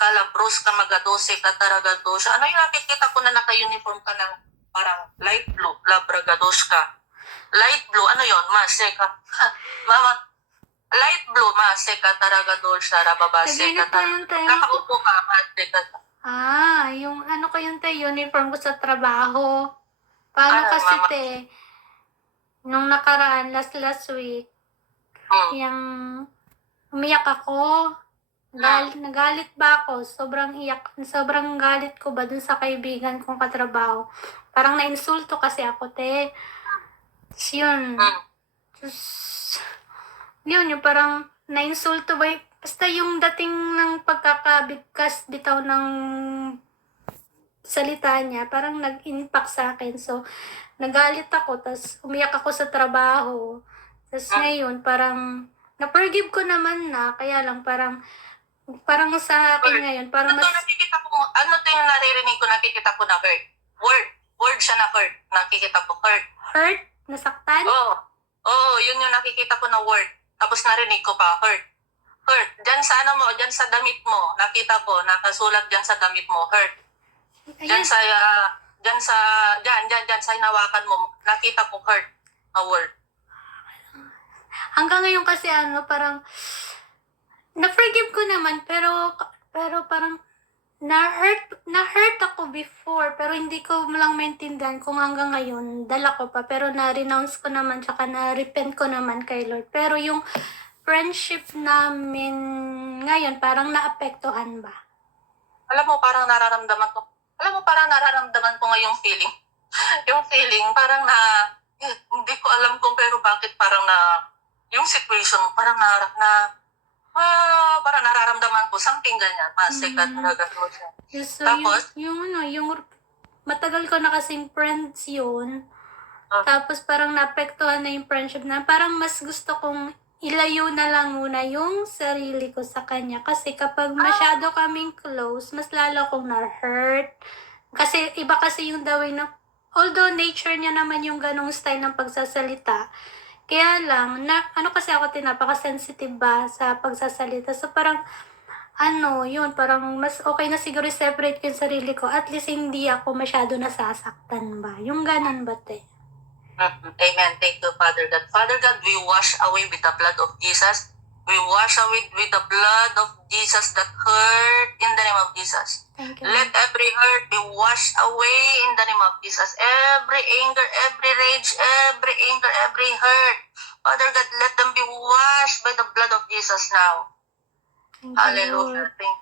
Calabros, Camagdose, Cataragadosha. Ano yung nakikita ko na naka-uniform ka ng parang light blue, Labragados ka. Light blue, ano yon? Maseka. Mama, light blue, Maseka, Cataragadosha, Rababase, Naginip pa yung tayo. Nakaupo ka, Maseka. Yung ano ko yung te, uniform ko sa trabaho. Paano Ano, kasi mama? te, nung nakaraan, last week, yung umiyak ako. Nagalit ba ako? Sobrang galit ko ba dun sa kaibigan kong katrabaho. Parang nainsulto kasi ako, te. Tapos yun. Tapos, yun, yung parang nainsulto ba basta yung dating ng pagkakabigkas bitaw ng salita niya, parang nag-impact sa akin. So, nagalit ako, tapos umiyak ako sa trabaho. Tapos ngayon, parang na-forgive ko naman na, kaya lang parang sa akin ngayon, parang Ano to, nakikita ko, ano to yung naririnig ko, nakikita ko na hurt? Word siya na hurt. Nakikita ko hurt. hurt, nasaktan. Oo, yun yung nakikita ko na word. Tapos narinig ko pa, hurt. Hurt. Diyan sa ano mo, diyan sa damit mo, nakita ko, nakasulat diyan sa damit mo, hurt. Diyan sa, diyan sa hinawakan mo, nakita ko hurt. A word. Hanggang ngayon kasi parang na-forgive ko naman, pero parang na-hurt ako before, pero hindi ko lang maintindihan kung hanggang ngayon, dala ko pa, pero na-renounce ko naman, tsaka na-repent ko naman kay Lord. Pero yung friendship namin ngayon, parang naapektuhan ba? Alam mo, parang nararamdaman ko ngayong feeling. Yung feeling, parang hindi ko alam kung pero bakit parang yung situation, parang parang nararamdaman ko, something ganyan. Masika talaga ko siya. So, Tapos? yung matagal ko na kasing friends yun. Tapos parang naapektuhan na yung friendship na parang mas gusto kong ilayo na lang muna yung sarili ko sa kanya. Kasi kapag masyado kaming close, mas lalo akong na-hurt. Kasi iba kasi yung the way na, although nature niya naman yung ganong style ng pagsasalita, kaya lang, kasi ako napaka-sensitive ba sa pagsasalita. So parang, yun, parang mas okay na siguro separate ko yung sarili ko. At least hindi ako masyado nasasaktan ba. Yung ganon ba, te? Amen. Thank you, Father God. Father God, we wash away with the blood of Jesus. We wash away with the blood of Jesus that hurt in the name of Jesus. Thank you. Let every hurt be washed away in the name of Jesus. Every anger, every rage, every anger, every hurt. Father God, let them be washed by the blood of Jesus now. Thank you, Hallelujah. Lord. Thank you,